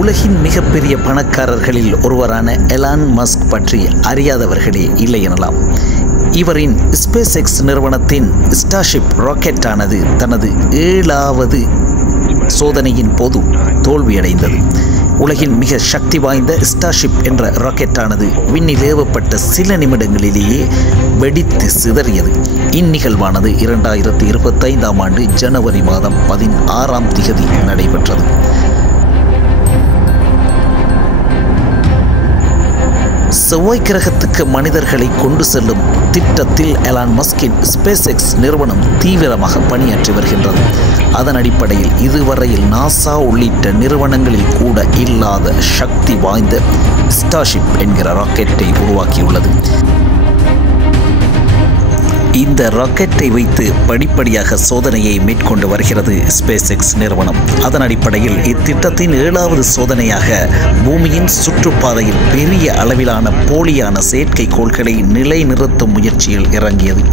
உலகின் மிகப்பெரிய பணக்காரர்களில் ஒருவரான எலான் மஸ்க் பற்றி அறியாதவர்களே இல்லை எனலாம். இவரின் ஸ்பேஸ் எக்ஸ் நிறுவனத்தின் ஸ்டார்ஷிப் ராக்கெட்டானது தனது 7வது சோதனையின் போது தோல்வியடைந்தது. உலகின் மிக சக்தி வாய்ந்த ஸ்டார்ஷிப் என்ற ராக்கெட்டானது விண்ணில் ஏவப்பட்ட சில நிமிடங்களிலேயே வெடித்து சிதறியது. இந்நிகழ்வானது 2025ஆம் ஆண்டு ஜனவரி மாதம் 16ஆம் திகதி நடைபெற்றது. செவ்வாய் கிரகத்துக்கு மனிதர்களை கொண்டு செல்லும் திட்டத்தில் எலான் மஸ்கின் ஸ்பேஸ் எக்ஸ் நிறுவனம் தீவிரமாக பணியாற்றி வருகின்றது. அதன் அடிப்படையில் இதுவரையில் நாசா உள்ளிட்ட நிறுவனங்களில் கூட இல்லாத சக்தி வாய்ந்த ஸ்டார்ஷிப் என்கிற ராக்கெட்டை உருவாக்கியுள்ளது. இந்த ராக்கெட்டை வைத்து படிப்படியாக சோதனையை மேற்கொண்டு வருகிறது ஸ்பேஸ் எக்ஸ் நிறுவனம். அதன் அடிப்படையில் இத்திட்டத்தின் 7வது சோதனையாக பூமியின் சுற்றுப்பாதையில் பெரிய அளவிலான போலியான செயற்கைக்கோள்களை நிலைநிறுத்தும் முயற்சியில் இறங்கியது.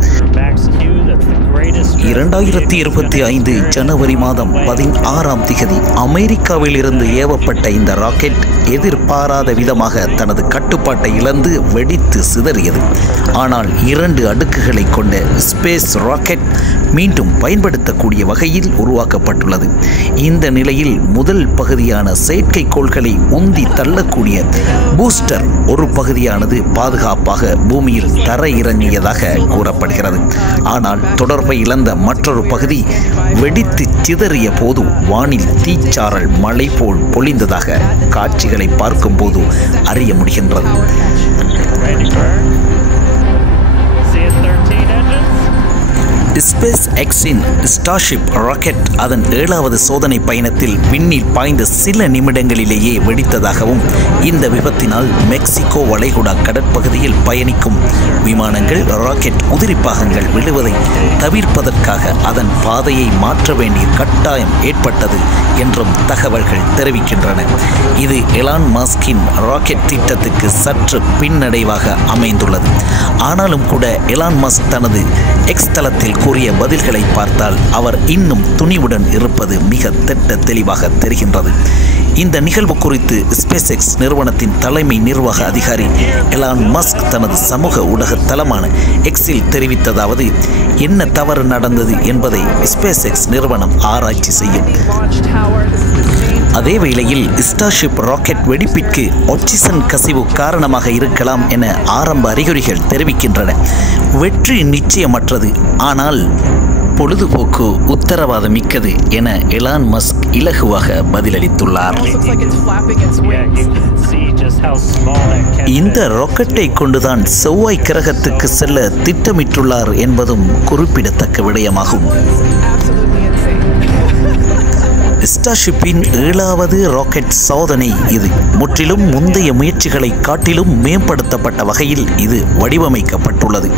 2025 ஜனவரி மாதம் 16ஆம் திகதி அமெரிக்காவில் இருந்து ஏவப்பட்ட இந்த ராக்கெட் எதிர்பாராத விதமாக தனது கட்டுப்பாட்டை இழந்து வெடித்து சிதறியது. ஆனால் 2 அடுக்குகளை கொண்ட ஸ்பேஸ் ராக்கெட் மீண்டும் பயன்படுத்தக்கூடிய வகையில் உருவாக்கப்பட்டுள்ளது. இந்த நிலையில் முதல் பகுதியான செயற்கைக்கோள்களை உந்தி தள்ளக்கூடிய பூஸ்டர் ஒரு பகுதியானது பாதுகாப்பாக பூமியில் தரையிறங்கியதாக கூறப்படுகிறது. ஆனால் தொடர்பை இழந்த மற்றொரு பகுதி வெடித்து சிதறிய போது வானில் தீச்சாரல் மழை போல் பொழிந்ததாக காட்சிகளை பார்க்கும்போது அறிய முடிகின்றது. ஸ்பேஸ் எக்ஸின் ஸ்டார்ஷிப் ராக்கெட் அதன் 7வது சோதனை பயணத்தில் விண்ணில் பாய்ந்த சில நிமிடங்களிலேயே வெடித்ததாகவும், இந்த விபத்தினால் மெக்சிகோ வளைகுடா கடற்பகுதியில் பயணிக்கும் விமானங்கள் ராக்கெட் உதிரிப்பாகங்கள் விழுவதை தவிர்ப்பதற்காக அதன் பாதையை மாற்ற வேண்டிய கட்டாயம் ஏற்பட்டது என்றும் தகவல்கள் தெரிவிக்கின்றன. இது எலான் மஸ்கின் ராக்கெட் திட்டத்துக்கு சற்று பின்னடைவாக அமைந்துள்ளது. ஆனாலும் கூட எலான் மஸ்க் தனது எக்ஸ் தளத்தில் கூறிய பதில்களை பார்த்தால் அவர் இன்னும் துணிவுடன் இருப்பது மிக தெளிவாக தெரிகின்றது. இந்த நிகழ்வு குறித்து ஸ்பேஸ் எக்ஸ் நிறுவனத்தின் தலைமை நிர்வாக அதிகாரி எலான் மஸ்க் தனது சமூக ஊடக தளமான எக்ஸில் தெரிவித்ததாவது: என்ன தவறு நடந்தது என்பதை ஸ்பேஸ் எக்ஸ் நிறுவனம் ஆராய்ச்சி செய்யும். அதே வேளையில் ஸ்டார்ஷிப் ராக்கெட் வெடிப்பிற்கு ஆக்சிஜன் கசிவு காரணமாக இருக்கலாம் என ஆரம்ப அறிகுறிகள் தெரிவிக்கின்றன. வெற்றி நிச்சயமற்றது, ஆனால் பொழுதுபோக்கு உத்தரவாதம் மிக்கது என எலான் மஸ்க் இலகுவாக பதிலளித்துள்ளார். இந்த ராக்கெட்டை கொண்டுதான் செவ்வாய் கிரகத்துக்கு செல்ல திட்டமிட்டுள்ளார் என்பதும் குறிப்பிடத்தக்க விடயமாகும். ஸ்டார்ஷிப்பின் 7வது ராக்கெட் சோதனை இது. முற்றிலும் முந்தைய முயற்சிகளை காட்டிலும் மேம்படுத்தப்பட்ட வகையில் இது வடிவமைக்கப்பட்டுள்ளது.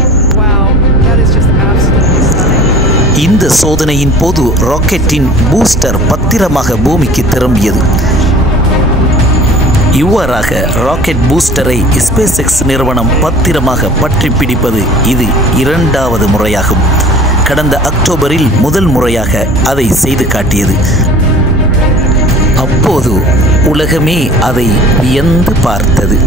இந்த சோதனையின் போது ராக்கெட்டின் பூஸ்டர் பத்திரமாக பூமிக்கு திரும்பியது. இவ்வாறாக ராக்கெட் பூஸ்டரை ஸ்பேஸ் எக்ஸ் நிறுவனம் பத்திரமாக பற்றி பிடிப்பது இது 2வது முறையாகும். கடந்த அக்டோபரில் முதல் முறையாக அதை செய்து காட்டியது. அப்போது உலகமே அதை வியந்து பார்த்தது.